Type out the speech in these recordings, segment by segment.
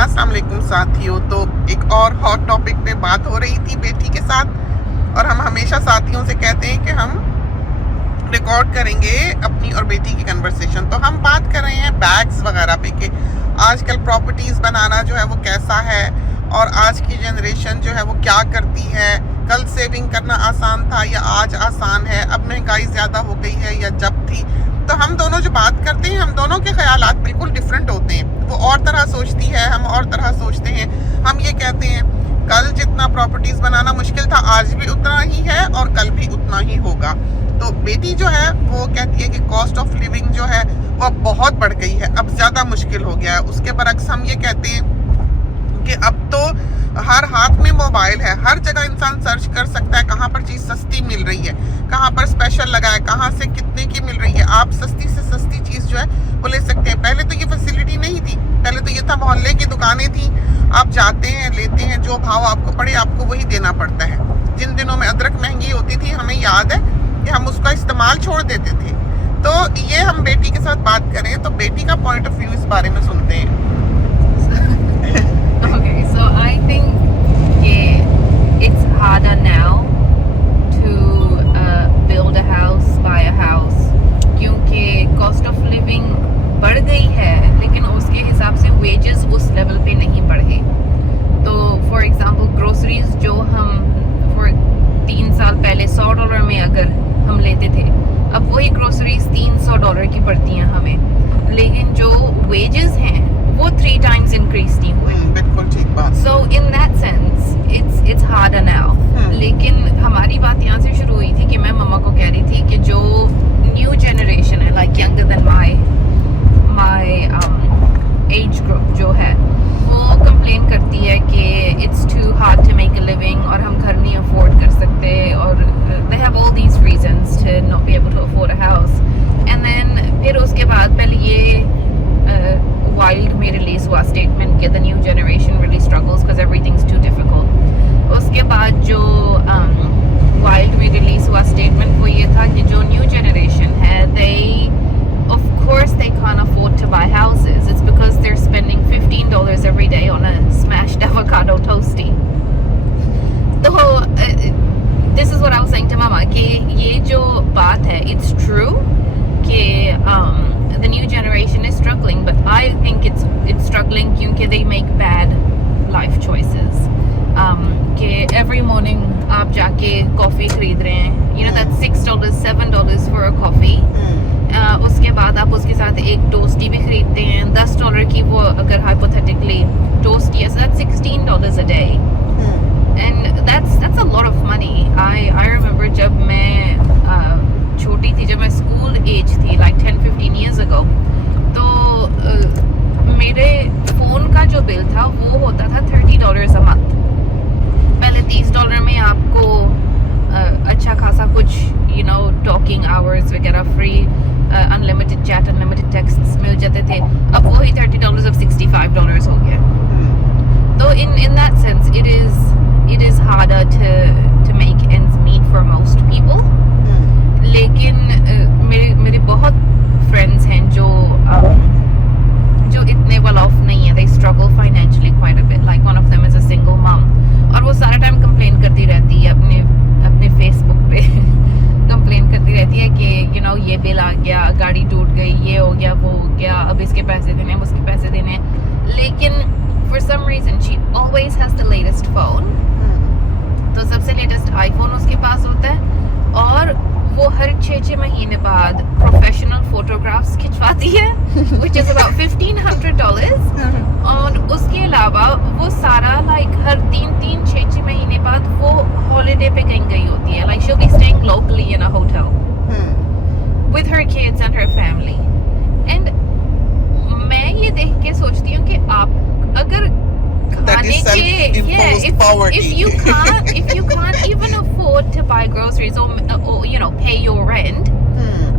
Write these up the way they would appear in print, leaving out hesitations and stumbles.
अस्सलाम वालेकुम साथियों। तो एक और हॉट टॉपिक पे बात हो रही थी बेटी के साथ, और हम हमेशा साथियों से कहते हैं कि हम रिकॉर्ड करेंगे अपनी और बेटी की कन्वर्सेशन। तो हम बात कर रहे हैं बैग्स वगैरह पे कि आजकल प्रॉपर्टीज़ बनाना जो है वो कैसा है, और आज की जनरेशन जो है वो क्या करती है। कल सेविंग करना आसान था या आज आसान है, अब महंगाई ज़्यादा हो गई है या जब थी। तो हम दोनों जो बात करते हैं, हम दोनों के ख्यालात बिल्कुल डिफरेंट होते हैं। वो और तरह सोचती है, हम और तरह सोचते हैं। हम ये कहते हैं कल जितना प्रॉपर्टीज़ बनाना मुश्किल था, आज भी उतना ही है और कल भी उतना ही होगा। तो बेटी जो है वो कहती है कि कॉस्ट ऑफ लिविंग जो है वो अब बहुत बढ़ गई है, अब ज़्यादा मुश्किल हो गया है। उसके बरक्स हम ये कहते हैं कि अब तो हर हाथ में मोबाइल है, हर जगह इंसान सर्च कर सकता है कहाँ पर चीज़ सस्ती मिल रही है, कहाँ पर स्पेशल लगा है, कहाँ से कितने की मिल रही है। आप सस्ती से सस्ती चीज़ जो है वो ले सकते हैं। पहले तो ये फैसिलिटी नहीं थी, पहले तो ये था मोहल्ले की दुकानें थी, आप जाते हैं लेते हैं, जो भाव आपको पड़े आपको वही देना पड़ता है। जिन दिनों में अदरक महंगी होती थी, हमें याद है कि हम उसका इस्तेमाल छोड़ देते थे। तो ये हम बेटी के साथ बात करें तो बेटी का पॉइंट ऑफ व्यू इस बारे में सुनते हैं। Okay, so I think it's harder now to build a house, buy a house, क्योंकि cost of living बढ़ गई है, लेकिन उसके हिसाब से wages उस लेवल पे नहीं बढ़े। तो for example groceries जो हम 3 साल पहले $100 में अगर हम लेते थे, अब वही groceries $300 की पड़ती हैं हमें, लेकिन जो wages हैं वो 3 times increase नहीं हुए। बिल्कुल ठीक बात। So in that sense, it's harder now. लेकिन हमारी बात यहाँ से शुरू हुई थी कि मैं मम्मा को कह रही थी कि जो न्यू जनरेशन है, like younger than my age group जो है, वो कंप्लेन करती है कि it's too hard to make a living, और हम घर नहीं अफोर्ड कर सकते, और they have all these reasons to not be able to afford a house. And then फिर उसके बाद पहले ये वाइल्ड में रिलीज हुआ स्टेटमेंट कि the new generation really struggles because everything's too difficult. उसके बाद जो वाइल्ड में रिलीज हुआ स्टेटमेंट वो ये था कि जो न्यू जनरेशन है, they of course they can't afford to buy houses, it's because they are spending $15 every day on a smashed avocado toasty. तो this is what I was saying to मामा कि ये जो बात है, इट्स ट्रू कि the new generation is struggling, but I think it's struggling क्योंकि they make bad life choices. कि every morning आप जाके कॉफ़ी खरीद रहे हैं, you know that's $6, $7 for a coffee. उसके बाद आप उसके साथ एक टोस्टी भी खरीदते हैं $10 की, वो अगर hypothetically टोस्टी है, so that's $16 a day. And that's a lot of money. I remember जब मैं छोटी थी, जब मैं स्कूल एज थी, like 10-15 years ago, तो मेरे फ़ोन का जो बिल था वो होता था $30 a month. पहले $30 में आपको अच्छा खासा कुछ टॉकिंग आवर्स वगैरह free, unlimited chat, unlimited texts मिल जाते थे। अब वही $30 अब $65 हो गया। तो in that sense it is harder to make ends meet for most people. लेकिन मेरे बहुत फ्रेंड्स हैं जो इतने वेल ऑफ नहीं है, they struggle financially quite a bit. Like one of them is a single mom, और वो सारा टाइम कंप्लेन करती रहती है अपने फेसबुक पे कंप्लेन करती रहती है कि ये बिल आ गया, गाड़ी टूट गई, ये हो गया, वो हो गया, अब इसके पैसे देने, उसके पैसे देने। लेकिन for some reason she always has the latest phone. तो सबसे लेटेस्ट आईफोन उसके पास होता है, और वो हर 6 महीने बाद प्रोफेशनल फोटोग्राफ्स खिंचवाती है which is about $1,500. और उसके अलावा वो सारा हर 3-6 महीने बाद वो हॉलिडे पे कहीं गई होती है, like she'll be staying locally in a hotel with her kids and her family. And मैं ये देख के सोचती हूँ कि आप अगर खाने के if you can't even afford to buy groceries or pay your rent,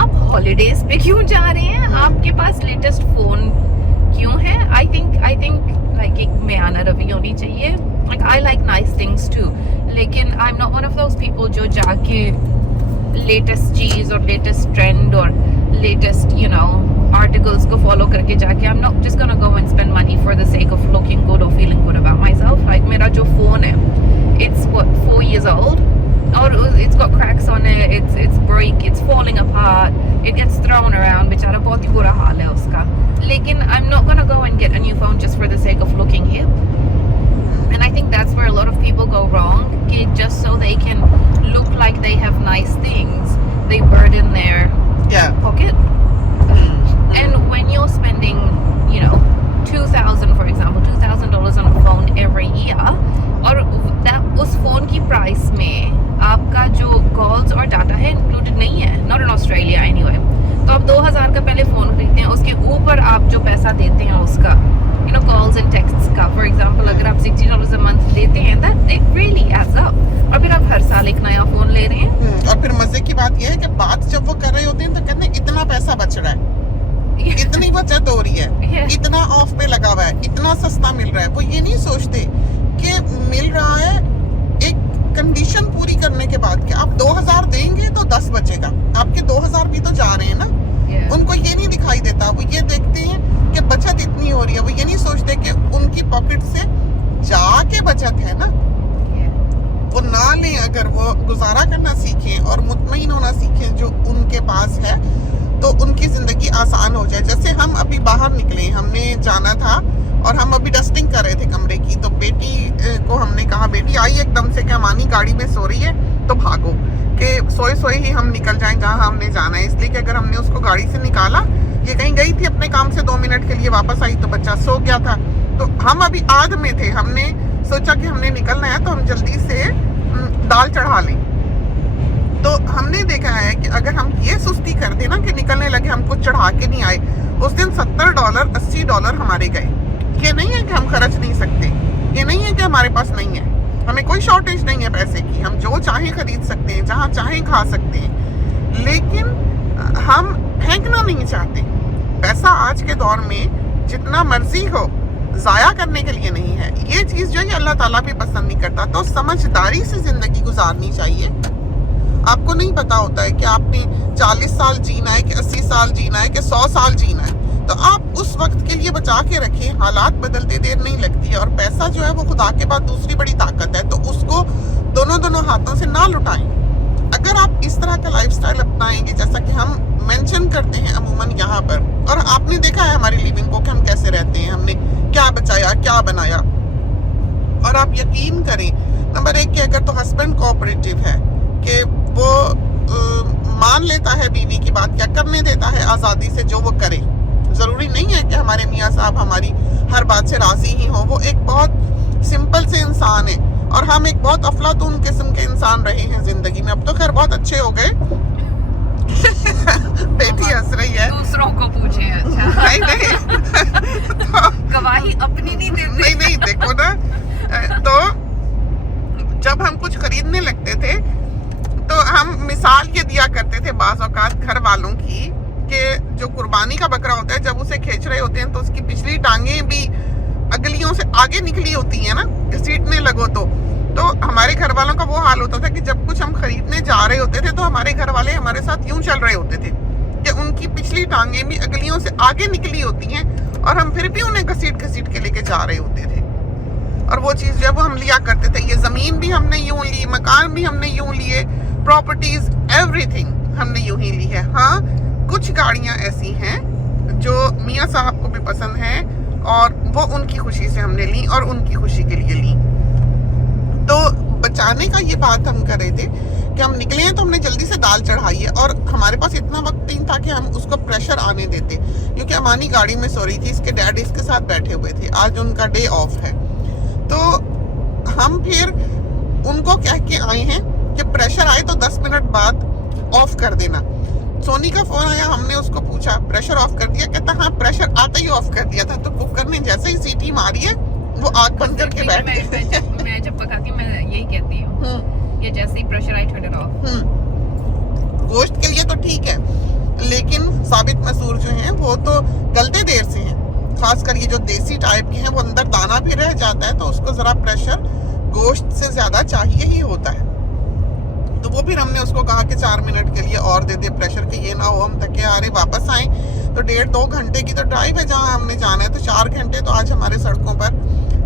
आप holidays पे क्यों जा रहे हैं? आपके पास latest phone क्यों है? I think like एक म्याना रवि होनी चाहिए. Like I like nice things too, लेकिन I'm not one of those people जो जाके latest चीज और latest trend और latest articles को follow करके जाके I'm not just gonna go and spend money for the sake of looking get a new phone just for the sake of looking hip. And I think that's where a lot of people go wrong. Just so they can look like they have nice things, they burden their Yeah. pocket. And when you're spending, you know, $2,000 for example, $2,000 on a phone every year, और उस phone की price में आपका जो calls और data है included नहीं है, नॉट इन ऑस्ट्रेलिया एनीवे। तो आप 2000 का पहले फोन खरीदते हैं, उसके ऊपर आप जो पैसा देते हैं उसका, you know, calls and texts का, फॉर एग्जांपल अगर आप $60 a month देते हैं, that it really adds up. और फिर आप हर साल एक नया फोन ले रहे हैं। और फिर मजे की बात यह है कि बात जब वो कर रहे होते हैं तो कहते हैं इतना पैसा बच रहा है, इतनी बचत हो रही है, इतना ऑफ पे लगा हुआ है, इतना सस्ता मिल रहा है। वो ये नहीं सोचते कि मिल रहा है एक कंडीशन पूरी करने के बाद कि आप 2000 देंगे तो 10 बचेगा, आपके 2000 भी तो जा रहे हैं ना। उनको ये नहीं दिखाई देता, वो ये देखते हैं कि बचत इतनी हो रही है। वो ये नहीं सोचते कि उनकी पॉकेट से जाके बचत है ना, वो ना लें। अगर वो गुजारा करना सीखें और मुतमईन होना सीखें जो उनके पास है, तो उनकी जिंदगी आसान हो जाए। जैसे हम अभी बाहर निकले, हमने जाना था और हम अभी डस्टिंग कर रहे थे कमरे की, तो बेटी को हमने कहा, बेटी आई एकदम से कि अमानी गाड़ी में सो रही है तो भागो, कि सोए सोए ही हम निकल जाएं जहां हमने जाना है। इसलिए कि अगर हमने उसको गाड़ी से निकाला, ये कहीं गई थी अपने काम से 2 मिनट के लिए, वापस आई तो बच्चा सो गया था। तो हम अभी आध में थे, हमने सोचा कि हमने निकलना है तो हम जल्दी से दाल चढ़ा लें। तो हमने देखा है कि अगर हम ये सुस्ती कर दें ना कि निकलने लगे, हम कुछ चढ़ा के नहीं आए, उस दिन $70 $80 हमारे गए। ये नहीं है कि हम खर्च नहीं सकते, ये नहीं है कि हमारे पास नहीं है, हमें कोई शॉर्टेज नहीं है पैसे की, हम जो चाहें खरीद सकते हैं, जहाँ चाहें खा सकते हैं, लेकिन हम फेंकना नहीं चाहते। पैसा आज के दौर में जितना मर्जी हो, जाया करने के लिए नहीं है। ये चीज़ जो है अल्लाह ताला भी पसंद नहीं करता। तो समझदारी से जिंदगी गुजारनी चाहिए। आपको नहीं पता होता है कि आपने 40 साल जीना है कि 80 साल जीना है कि 100 साल जीना है, तो आप उस वक्त के लिए बचा के रखें। हालात बदलते देर नहीं लगती है, और पैसा जो है वो खुदा के बाद दूसरी बड़ी ताकत है, तो उसको दोनों हाथों से ना लुटाएं। अगर आप इस तरह का लाइफस्टाइल अपनाएंगे जैसा कि हम मेंशन करते हैं अमूमन यहाँ पर, और आपने देखा है हमारी लिविंग को कि हम कैसे रहते हैं, हमने क्या बचाया क्या बनाया, और आप यकीन करें नंबर 1 कि अगर तो हस्बैंड कोऑपरेटिव है कि वो मान लेता है बीवी की बात, क्या करने देता है आज़ादी से जो वो करे। ज़रूरी नहीं है कि हमारे मियाँ साहब हमारी हर बात से राज़ी ही हों, वो एक बहुत सिंपल से इंसान है, और हम एक बहुत अफलातून किस्म के इंसान रहे हैं ज़िंदगी में। अब तो खैर बहुत अच्छे हो गए। बेटी हंस रही है। दूसरों को पूछे। अच्छा नहीं तो गवाही अपनी नहीं देते। नहीं देखो ना, तो जब हम कुछ खरीदने लगते थे तो हम मिसाल ये दिया करते थे बाज़ औक़ात घर वालों की, कि जो कुर्बानी का बकरा होता है जब उसे खींच रहे होते हैं तो उसकी पिछली टांगें भी अगलियों से आगे निकली होती है ना, घसीटने लगो तो हमारे घर वालों का वो हाल होता था कि जब कुछ हम खरीदने जा रहे होते थे तो हमारे घर वाले हमारे साथ यूं चल रहे होते थे कि उनकी पिछली टांगें भी अगलियों से आगे निकली होती हैं, और हम फिर भी उन्हें घसीट के लेके जा रहे होते थे। और वो चीज़ जब हम लिया करते थे, ये ज़मीन भी हमने यूं ली, मकान भी हमने यूं लिए, प्रॉपर्टीज एवरीथिंग हमने यूं ही ली है। हाँ, कुछ गाड़ियां ऐसी हैं जो मियाँ साहब को भी पसंद हैं, और वो उनकी खुशी से हमने ली और उनकी खुशी के लिए ली। तो बचाने का ये बात हम कर रहे थे कि हम निकले हैं तो हमने जल्दी से दाल चढ़ाई है, और हमारे पास इतना वक्त नहीं था कि हम उसको प्रेशर आने देते, क्योंकि अमानी गाड़ी में सो रही थी, इसके डैड इसके साथ बैठे हुए थे, आज उनका डे ऑफ है। तो हम फिर उनको कह के आए हैं कि प्रेशर आए तो 10 मिनट बाद ऑफ कर देना। सोनी का फोन आया, हमने उसको पूछा प्रेशर ऑफ कर दिया, कहता हाँ प्रेशर आते ही ऑफ कर दिया था। तो कुकर ने जैसे ही सीटी मारी है वो आग बंद करके बैठ गए। मैं जब पकाती हूँ मैं यही कहती हूँ, ये जैसे ही pressure I turn it off. गोश्त के लिए तो ठीक है, लेकिन साबित मसूर जो हैं वो तो गलते देर से हैं, खासकर ये जो देसी टाइप के हैं वो अंदर दाना भी रह जाता है, तो उसको जरा प्रेशर गोश्त से ज्यादा चाहिए ही होता है। तो वो फिर हमने उसको कहा कि 4 मिनट के लिए और दे दे प्रेशर, के ये ना हो हम थके आ रहे वापस आए तो 1.5-2 घंटे की तो ड्राइव है जहाँ हमने जाना है, तो 4 घंटे तो आज हमारे सड़कों पर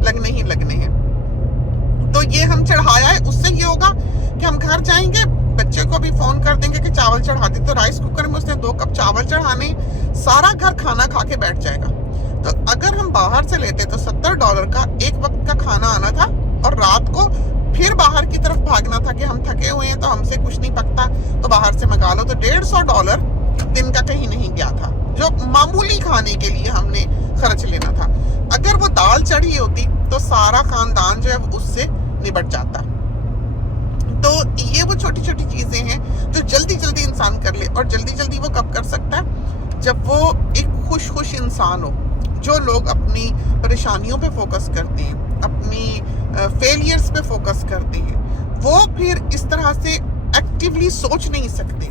लगने ही लगने हैं। तो ये हम चढ़ाया है, उससे ये होगा कि हम घर जाएंगे, बच्चे को भी फोन कर देंगे कि चावल चढ़ा दे, तो राइस कुकर में उसने 2 कप चावल चढ़ाने, सारा घर खाना खा के बैठ जाएगा। तो अगर हम बाहर से लेते तो $70 का एक वक्त का खाना आना था, और रात को फिर बाहर की तरफ भागना था कि हम थके हुए हैं तो हमसे कुछ नहीं पकता तो बाहर से मंगा लो। तो $150 दिन का कहीं नहीं गया था, जो मामूली खाने के लिए हमने खर्च लेना था। अगर वो दाल चढ़ी होती तो सारा खानदान जो है उससे निपट जाता। तो ये वो छोटी छोटी चीजें हैं जो जल्दी जल्दी इंसान कर ले, और जल्दी जल्दी वो कब कर सकता है, जब वो एक खुश इंसान हो। जो लोग अपनी परेशानियों पे फोकस करते हैं, अपनी फेलियर्स पे फोकस करते हैं, वो फिर इस तरह से एक्टिवली सोच नहीं सकते,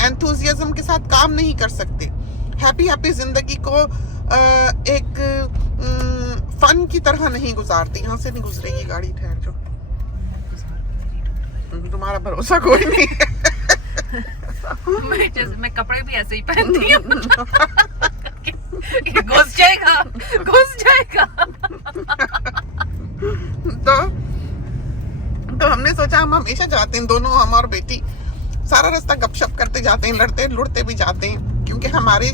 एंथुजियाज्म के साथ काम नहीं कर सकते, हैप्पी जिंदगी को एक फन की तरह नहीं गुजारते। यहाँ से नहीं गुजरेगी गाड़ी, ठहर जो, तुम्हारा भरोसा कोई नहीं है। मैं कपड़े भी ऐसे ही पहनती हूँ। घुस जाएगा। तो हमने सोचा, हम हमेशा जाते हैं दोनों, हम और बेटी सारा रास्ता गपशप करते जाते हैं, लड़ते लुड़ते भी जाते हैं, क्योंकि हमारी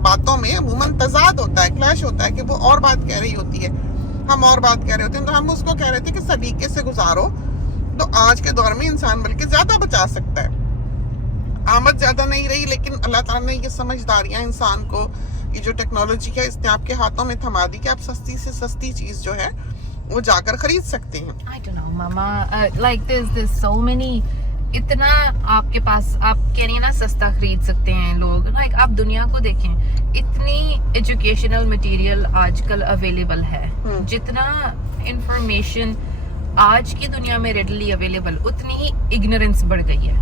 बातों में अमूमन तजाद होता है, क्लैश होता है कि वो और बात कह रही होती है, हम और बात कह रहे होते हैं। तो हम उसको कह रहे थे कि सलीके से गुजारो, तो आज के दौर में इंसान बल्कि ज्यादा बचा सकता है। आमद ज्यादा नहीं रही, लेकिन अल्लाह ताला ने ये समझदारियां इंसान को, ये जो टेक्नोलॉजी है इसने आपके हाथों में थमा दी कि आप सस्ती से सस्ती चीज जो है वो जाकर खरीद सकते हैं। I don't know, Mama. Like there's so many. इतना आपके पास, आप कह रही है ना सस्ता खरीद सकते हैं लोग। Like आप दुनिया को देखें, इतनी एजुकेशनल मटेरियल आजकल अवेलेबल है, जितना इंफॉर्मेशन आज की दुनिया में रेडली अवेलेबल, उतनी ही इग्नोरेंस बढ़ गई है।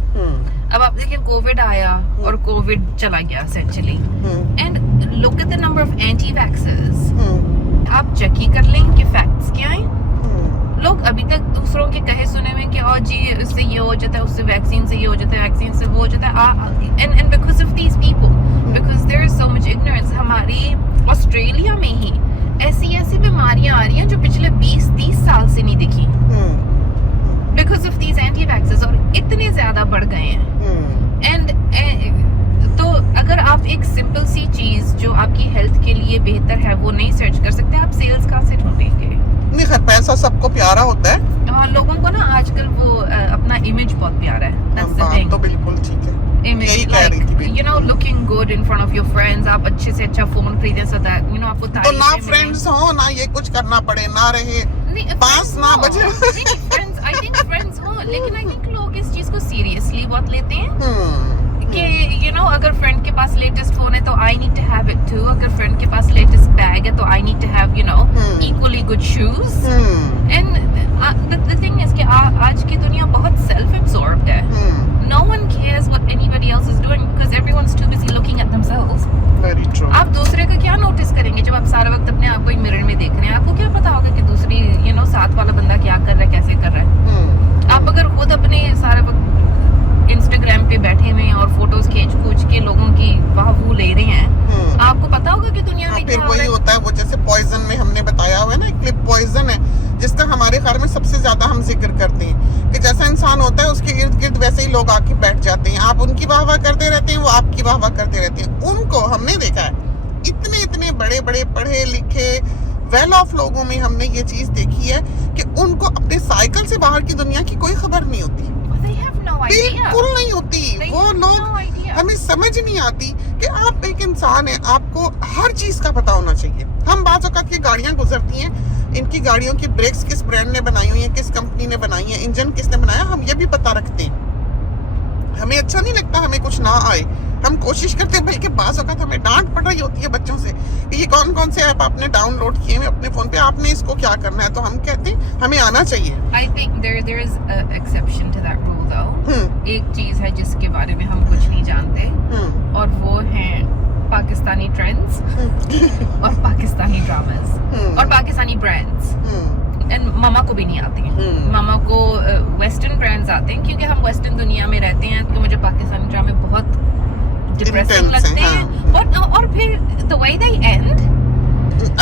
अब आप देखिए, कोविड आया और कोविड चला गया essentially, and look at the number of anti vaxxers. आप चेक ही कर लें कि फैक्ट्स क्या हैं। लोग अभी तक दूसरों के कहे सुने में कि और जी इससे ये हो जाता है, उससे वैक्सीन से ये हो जाता है, वैक्सीन से वो हो जाता है, and because of these people, because there is so much ignorance. हमारी ऑस्ट्रेलिया में ही ऐसी बीमारियां आ रही हैं जो पिछले 20-30 साल से नहीं दिखी, because of these anti vaxxers, और इतने ज्यादा बढ़ गए हैं। एंड तो अगर आप एक सिंपल सी चीज जो आपकी हेल्थ के लिए बेहतर है वो नहीं सर्च कर सकते, आप सेल्स कहाँ से ढूंढेंगे? नहीं, खैर पैसा सबको प्यारा होता है। लोगों को ना आजकल वो अपना इमेज बहुत प्यारा है। That's the thing. तो बिल्कुल ठीक है। Image, यही कह रही थी like, बेटी। you know, looking good in front of your friends. आप अच्छे से अच्छा फोन खरीदें so that you know आपको तो तारीफें ना मिलें। फ्रेंड्स हो, ना ये कुछ करना पड़े, ना रहे नहीं, पास ना हो। बजे। नहीं, friends, I think friends हो, लेकिन I think लोग इस चीज को सीरियसली बहुत लेते हैं कि you know अगर फ्रेंड के पास लेटेस्ट फोन है तो I need to have it too, अगर फ्रेंड के पास लेटेस्ट बैग है तो I need to have you know equally good shoes. And the thing is कि आज की दुनिया बहुत self absorbed है. No one cares what anybody else is doing because everyone's too busy looking at themselves. Very true. आप दूसरे का क्या नोटिस करेंगे जब आप सारा वक्त अपने आप को एक मिरर में देख रहे हैं? आपको क्या पता होगा कि दूसरी you know साथ वाला बंदा क्या कर रहा है, कैसे कर रहा है? आप अगर खुद अपने सारे वक्त इंस्टाग्राम पे बैठे हुए हैं और फोटोज खींच के लोगों की वाहवाही ले रहे हैं, आपको पता होगा कि दुनिया में फिर क्या हो रहा वही है? होता है, वो जैसे पॉइजन में हमने बताया हुआ है ना, क्लिप पॉइजन है जिसका हमारे घर में सबसे ज्यादा हम जिक्र करते हैं कि जैसा इंसान होता है उसके इर्द गिर्द वैसे ही लोग आके बैठ जाते हैं। आप उनकी वाहवाह करते रहते हैं, वो आपकी वाहवाह करते रहते हैं। उनको हमने देखा है, इतने बड़े बड़े पढ़े लिखे वेल ऑफ लोगों में हमने ये चीज देखी है कि उनको अपने साइकिल से बाहर की दुनिया की कोई खबर नहीं होती। They have no idea. बिल्कुल नहीं होती। They वो have लोग no idea. हमें समझ नहीं आती कि आप एक इंसान है, आपको हर चीज का पता होना चाहिए। हम बाज़ औक़ात की गाड़ियां गुजरती हैं, इनकी गाड़ियों की ब्रेक्स किस ब्रांड ने बनाई हुई है, किस कंपनी ने बनाई है, इंजन किसने बनाया, हम ये भी पता रखते हैं। हमें अच्छा नहीं लगता हमें कुछ ना आए, हम कोशिश करते हैं, बल्कि बाज़ औक़ात हमें डांट पड़ रही होती है बच्चों से कि ये कौन से ऐप आपने डाउनलोड किए हैं अपने फोन पे, आपने इसको क्या करना है। तो हम कहते हैं हमें आना चाहिए। I think there is an exception to that rule though. एक चीज है जिसके बारे में हम कुछ नहीं जानते, और वो है पाकिस्तानी ट्रेंड्स और पाकिस्तानी ड्रामास और पाकिस्तानी ब्रांड्स। एंड मामा को भी नहीं आती हैं। मामा को वेस्टर्न ब्रांड्स आते हैं क्योंकि हम वेस्टर्न दुनिया में रहते हैं, तो मुझे पाकिस्तानी ड्रामे बहुत डिप्रेसिंग लगते हैं। और फिर the way they end,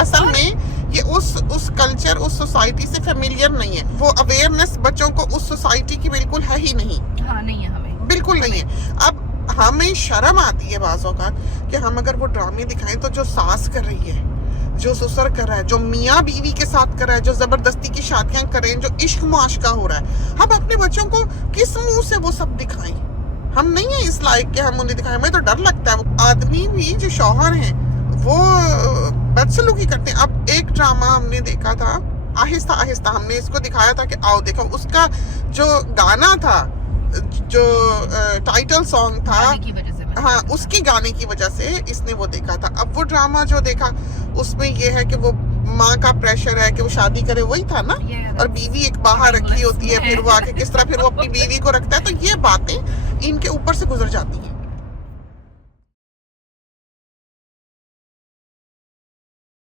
असल में ये उस कल्चर, उस सोसाइटी से फेमिलियर नहीं है। वो अवेयरनेस बच्चों को उस सोसाइटी की बिल्कुल है ही नहीं। हाँ, नहीं है हमें, बिल्कुल नहीं है। अब हमें शर्म आती है बाज़ों का कि हम अगर वो ड्रामे दिखाएं तो जो सास कर रही है, जो ससुर कर रहा है, जो मियाँ बीवी के साथ कर रहा है, जो जबरदस्ती की शादियां करें, जो इश्क मुआशका हो रहा है, हम अपने बच्चों को किस मुंह से वो सब दिखाएं? हम नहीं है इस लायक के हम उन्हें दिखाएं। हमें तो डर लगता है। वो आदमी भी जो शौहर हैं वो बदसलूकी करते हैं। अब एक ड्रामा हमने देखा था, आहिस्ता आहिस्ता हमने इसको दिखाया था कि आओ देखो, उसका जो गाना था, जो टाइटल सॉन्ग था, की वजह से मैंने हाँ देखा। उसके गाने की वजह से इसने वो देखा था। अब वो ड्रामा जो देखा उसमें ये है कि वो माँ का प्रेशर है कि वो शादी करे, वही था ना। Yeah, और बीवी एक बाहर रखी होती है, फिर वो आके किस तरह फिर वो अपनी बीवी को रखता है। तो ये बातें इनके ऊपर से गुजर जाती हैं।